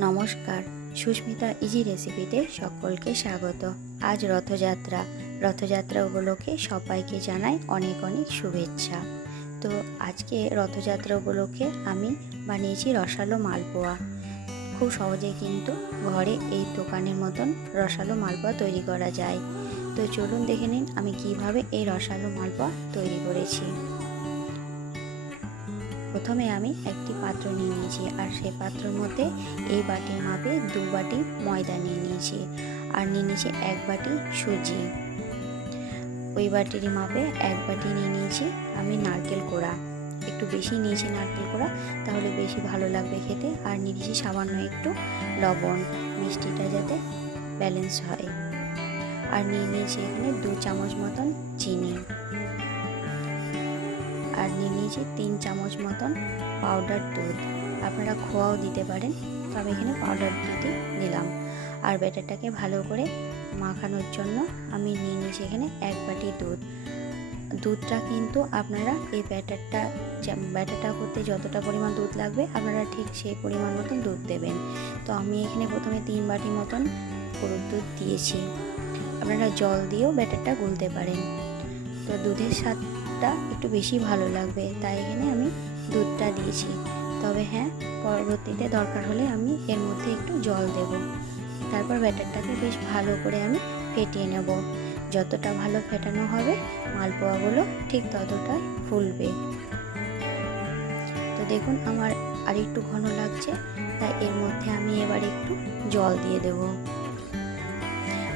নমস্কার, সুস্মিতা ইজি রেসিপিতে সকলকে স্বাগত। আজ রথযাত্রা উপলক্ষে সবাইকে জানাই অনেক অনেক শুভেচ্ছা। তো আজকে রথযাত্রা উপলক্ষে আমি বানিয়েছি রসালো মালপোয়া। খুব সহজেই কিন্তু ঘরে এই দোকানের মতন রসালো মালপোয়া তৈরি করা যায়। তো চলুন দেখে নিন আমি কিভাবে এই রসালো মালপোয়া তৈরি করেছি। প্রথমে আমি একটি পাত্র নিয়ে নিয়েছি, আর সেই পাত্রের মধ্যে এই বাটির মাপে 2 বাটি ময়দা নিয়ে নিয়েছি, আর নিয়ে নিয়েছি 1 বাটি সুজি। ওই বাটির মাপে 1 বাটি নিয়ে নিয়েছি আমি নারকেল কোড়া, একটু বেশি নিয়েছি নারকেল কোড়া, তাহলে বেশি ভালো লাগবে খেতে। আর নিয়ে নিয়েছি সামান্য একটু লবণ, মিষ্টিটা যাতে ব্যালেন্স হয়। আর নিয়ে নিয়েছি এখানে 2 চামচ মতন চিনি, আর নিয়ে নিয়েছি 3 চামচ মতন পাউডার দুধ। আপনারা খোয়াও দিতে পারেন, তো আমি এখানে পাউডার দুধই নিলাম। আর ব্যাটারটাকে ভালো করে মাখানোর জন্য আমি নিয়ে নিয়েছি এখানে 1 বাটি দুধটা কিন্তু আপনারা এই ব্যাটারটা করতে যতটা পরিমাণ দুধ লাগবে আপনারা ঠিক সেই পরিমাণ মতন দুধ দেবেন। তো আমি এখানে প্রথমে 3 বাটি মতন গরুর দুধ দিয়েছি। আপনারা জল দিয়েও ব্যাটারটা গুলতে পারেন। তো দুধের স্বাদটা একটু বেশি ভালো লাগবে, তাই এখানে আমি দুধটা দিয়েছি। তবে হ্যাঁ, পরবর্তীতে দরকার হলে আমি এর মধ্যে একটু জল দেব। তারপর ব্যাটারটাকে বেশ ভালো করে আমি ফেটিয়ে নেব। যতটা ভালো ফেটানো হবে মালপোয়াগুলো ঠিক ততটাই ফুলবে। তো দেখুন আমার আর একটু ঘন লাগছে, তাই এর মধ্যে আমি এবার একটু জল দিয়ে দেব।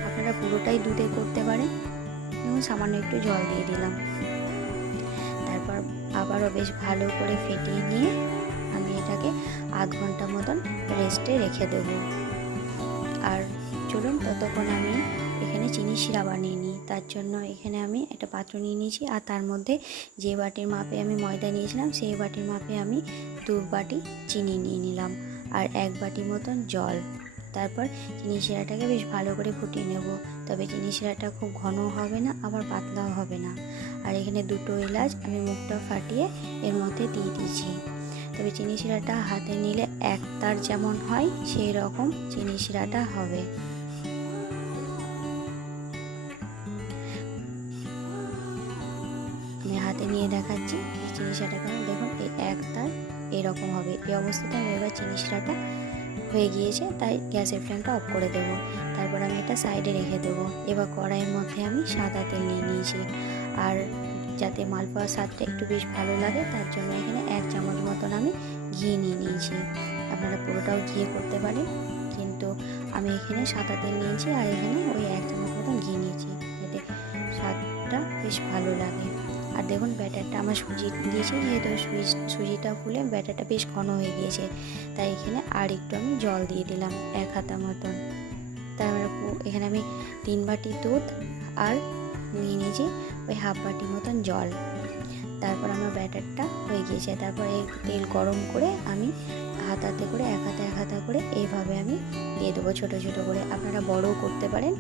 আপনারা পুরোটাই দুধে করতে পারেন, এবং সামান্য একটু জল দিয়ে দিলাম। তারপর আবারও বেশ ভালো করে ফেটিয়ে নিয়ে আমি এটাকে আধ ঘন্টা মতন রেস্টে রেখে দেব। আর চলুন ততক্ষণ আমি এখানে চিনি শিরা বানিয়ে নিই। তার জন্য এখানে আমি একটা পাত্র নিয়ে নিয়েছি, আর তার মধ্যে যে বাটির মাপে আমি ময়দা নিয়েছিলাম সেই বাটির মাপে আমি 2 বাটি চিনি নিয়ে নিলাম, আর 1 বাটি মতন জল। তারপর চিনি শিরাটাকে বেশ ভালো করে ফুটিয়ে নেব। তবে চিনি শিরাটা খুব ঘন হবে না, আবার পাতলাও হবে না। আর এখানে 2টো এলাচ আমি মুখটা ফাটিয়ে এর মধ্যে দিয়ে দিয়েছি। তবে চিনি শিরাটা হাতে নিলে একতার যেমন হয় সেই রকম চিনি শিরাটা হবে। আমি হাতে নিয়ে দেখাচ্ছি চিনি শিরাটা দেখুন এই একতার এরকম হবে। এই অবস্থাতে আমি এবার চিনি শিরাটা হয়ে গিয়েছে, তাই গ্যাসের ফ্লেমটা অফ করে দেবো। তারপর আমি একটা সাইডে রেখে দেবো। এবার কড়াইয়ের মধ্যে আমি সাদা তেল নিয়ে নিয়েছি, আর যাতে মালপোয়ার স্বাদটা একটু বেশ ভালো লাগে তার জন্য এখানে 1 চামচ মতন আমি ঘি নিয়ে নিয়েছি। আপনারা পুরোটাও ঘি করতে পারেন, কিন্তু আমি এখানে সাদা তেল নিয়েছি, আর এখানে ওই 1 চামচ মতন ঘি নিয়েছি, যাতে স্বাদটা বেশ ভালো লাগে। আর দেখুন ব্যাটারটা আমার সুজি দিয়েছি, যেহেতু সুজিটা ফুলে ব্যাটারটা বেশ ঘন হয়ে গিয়েছে, তাই এখানে আর একটু আমি জল দিয়ে দিলাম 1 হাতা মতন। তারপরে এখানে আমি 3 বাটি দুধ আর নিয়ে নিয়েছি ওই হাফ বাটি মতন জল। তারপর আমার ব্যাটারটা হয়ে গিয়েছে। তারপর এই তেল গরম করে আমি হাতাতে করে এক হাতা করে এইভাবে আমি দিয়ে দেবো ছোটো ছোটো করে। আপনারা বড়ও করতে পারেন,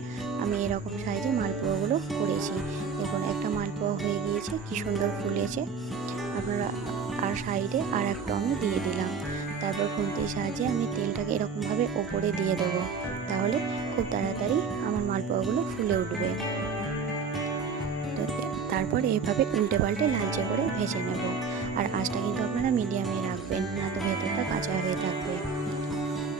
আমি এরকম সাইজে মালপোয়াগুলো করেছি। দেখুন একটা মালপোয়া হয়ে গিয়েছে, কি সুন্দর ফুলেছে। আপনারা আর সাইডে আর একটা আমি দিয়ে দিলাম। তারপর খুন্তির সাহায্যে আমি তেলটাকে এরকমভাবে ওপরে দিয়ে দেবো, তাহলে খুব তাড়াতাড়ি আমার মালপোয়াগুলো ফুলে উঠবে। তো তারপর এইভাবে উল্টে পাল্টে লালচে করে ভেজে নেব। আর আঁচটা কিন্তু আপনারা মিডিয়ামে রাখবেন, না তো ভেতরটা কাঁচা হয়ে থাকবে।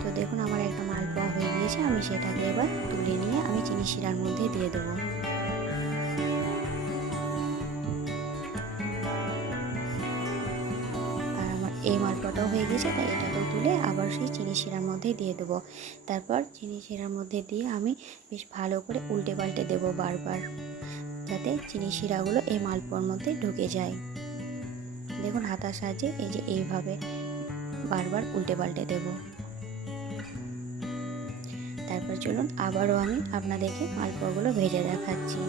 তো দেখুন আমার একটা মালপোয়া হয়ে গিয়েছে, আমি সেটাকে এবার তুলে নিয়ে আমি চিনি শিরার মধ্যে দিয়ে দেবো। আর আমার এই মালপোয়াটাও হয়ে গেছে, তাই এটাকেও তুলে আবার সেই চিনি শিরার মধ্যে দিয়ে দেবো। তারপর চিনি শিরার মধ্যে দিয়ে আমি বেশ ভালো করে উল্টে পাল্টে দেবো বারবার, যাতে চিনি শিরাগুলো এই মালপোয়ার মধ্যে ঢুকে যায়। দেখুন হাতার সাহায্যে এই যে এইভাবে বারবার উল্টে পাল্টে দেব। তারপর চলুন আবারও আমি আপনাদেরকে মালপোয়াগুলো ভেজে দেখাচ্ছি।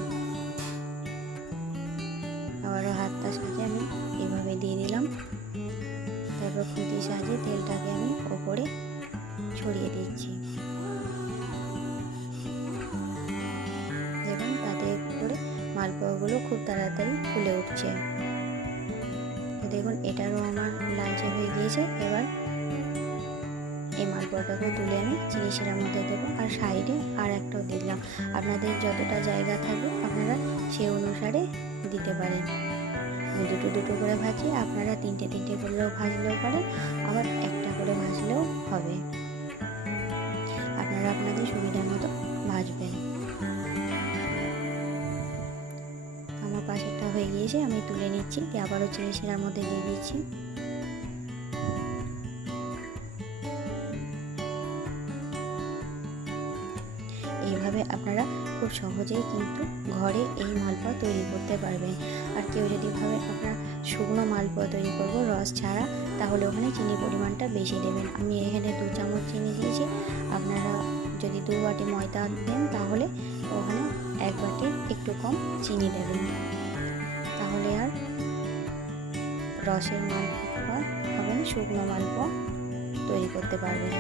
আবারও হাতটার সাহায্যে আমি এইভাবে দিয়ে দিলাম। তারপর খুন্তির সাহায্যে তেলটাকে আমি ওপরে ছড়িয়ে দিচ্ছি। দেখুন তাতে করে মালপোয়াগুলো খুব তাড়াতাড়ি ফুলে উঠছে। তো দেখুন এটারও আমার লালচে হয়ে গিয়েছে। এবার এই মালপোয়াটাকেও তুলে আমি চিনি শিরার মধ্যে দেবো, আর সাইডে আর একটাও দিলাম। আপনাদের যতটা জায়গা থাকবে আপনারা সেই অনুসারে দিতে পারেন। আমি দুটো দুটো করে ভাজি, আপনারা তিনটে তিনটে করলেও ভাজলেও পারেন, আবার একটা করে ভাজলেও হবে। আপনারা আপনাদের সুবিধার মতো ভাজবেন। আমার পাশেরটা হয়ে গিয়েছে, আমি তুলে নিচ্ছি, আবারও চিনি শিরার মধ্যে দিয়ে দিচ্ছি। এইভাবে আপনারা খুব সহজেই কিন্তু ঘরে এই মালপোয়া তৈরি করতে পারবেন। আর কেউ যদি ভাবে আপনার শুকনো মালপোয়া তৈরি করব রস ছাড়া, তাহলে ওখানে চিনির পরিমাণটা বেশি দেবেন। আমি এখানে 2 চামচ চিনি দিয়েছি। আপনারা যদি 2 বাটি ময়দা দেন তাহলে ওখানে 1 বাটির একটু কম চিনি দেবেন, তাহলে আর রসের মালপোয়া হবে না, শুকনো মালপোয়া তৈরি করতে পারবেন।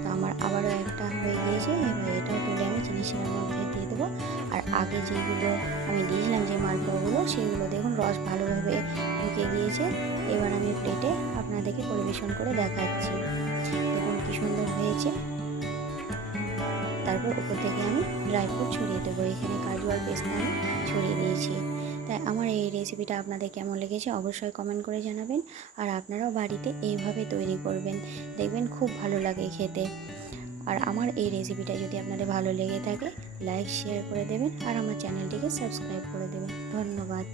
তো আমার আবারও একটা হয়ে গিয়েছে, এবার এটাও তুলে আমি চিনি শিরার মধ্যে দিয়ে দেবো। আর আগে যেগুলো আমি দিয়েছিলাম যে মালপোয়াগুলো, সেগুলো দেখুন রস ভালোভাবে ঢুকে গিয়েছে। এবার আমি প্লেটে আপনাদেরকে পরিবেশন করে দেখাচ্ছি। দেখুন কি সুন্দর হয়েছে। তারপর উপর থেকে আমি ড্রাই ফ্রুট ছড়িয়ে দেবো। এখানে কাজু আর পেস্তা আমি ছড়িয়ে দিয়েছি। তাই আমার এই রেসিপিটা আপনাদের কেমন লেগেছে অবশ্যই কমেন্ট করে জানাবেন। আর আপনারাও বাড়িতে এইভাবে তৈরি করবেন, দেখবেন খুব ভালো লাগে খেতে। আর আমার এই রেসিপিটা যদি আপনাদের ভালো লেগে থাকে, লাইক শেয়ার করে দেবেন, আর আমার চ্যানেলটিকে সাবস্ক্রাইব করে দেবেন। ধন্যবাদ।